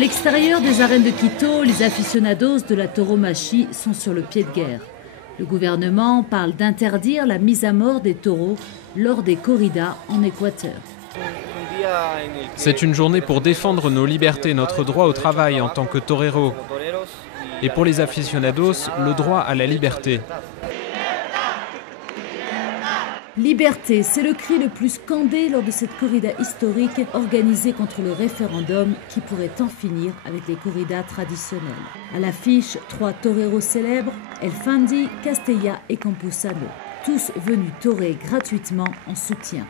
l'extérieur des arènes de Quito, les aficionados de la tauromachie sont sur le pied de guerre. Le gouvernement parle d'interdire la mise à mort des taureaux lors des corridas en Équateur. C'est une journée pour défendre nos libertés, notre droit au travail en tant que torero. Et pour les aficionados, le droit à la liberté. Liberté, c'est le cri le plus scandé lors de cette corrida historique organisée contre le référendum qui pourrait en finir avec les corridas traditionnelles. À l'affiche, 3 toreros célèbres, El Fandi, Castella et Campuzano, tous venus torer gratuitement en soutien.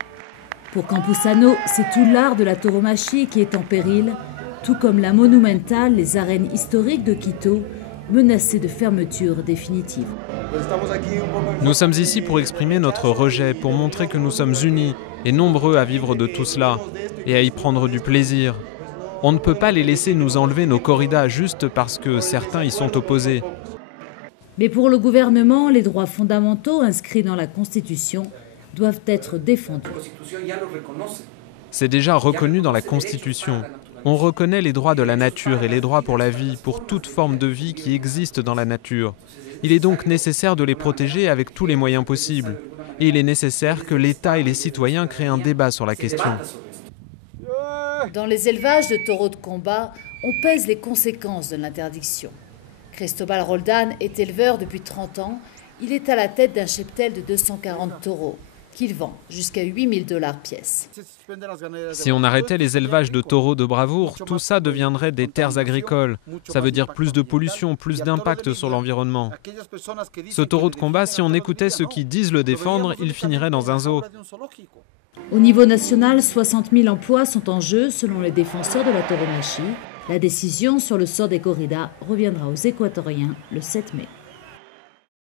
Pour Campuzano, c'est tout l'art de la tauromachie qui est en péril, tout comme la Monumental, les arènes historiques de Quito, menacées de fermeture définitive. Nous sommes ici pour exprimer notre rejet, pour montrer que nous sommes unis et nombreux à vivre de tout cela et à y prendre du plaisir. On ne peut pas les laisser nous enlever nos corridas juste parce que certains y sont opposés. Mais pour le gouvernement, les droits fondamentaux inscrits dans la Constitution doivent être défendus. C'est déjà reconnu dans la Constitution. On reconnaît les droits de la nature et les droits pour la vie, pour toute forme de vie qui existe dans la nature. Il est donc nécessaire de les protéger avec tous les moyens possibles. Et il est nécessaire que l'État et les citoyens créent un débat sur la question. Dans les élevages de taureaux de combat, on pèse les conséquences de l'interdiction. Cristobal Roldan est éleveur depuis 30 ans. Il est à la tête d'un cheptel de 240 taureaux, qu'il vend jusqu'à $8 000 pièce. Si on arrêtait les élevages de taureaux de bravoure, tout ça deviendrait des terres agricoles. Ça veut dire plus de pollution, plus d'impact sur l'environnement. Ce taureau de combat, si on écoutait ceux qui disent le défendre, il finirait dans un zoo. Au niveau national, 60 000 emplois sont en jeu selon les défenseurs de la tauromachie. La décision sur le sort des corridas reviendra aux Équatoriens le 7 mai.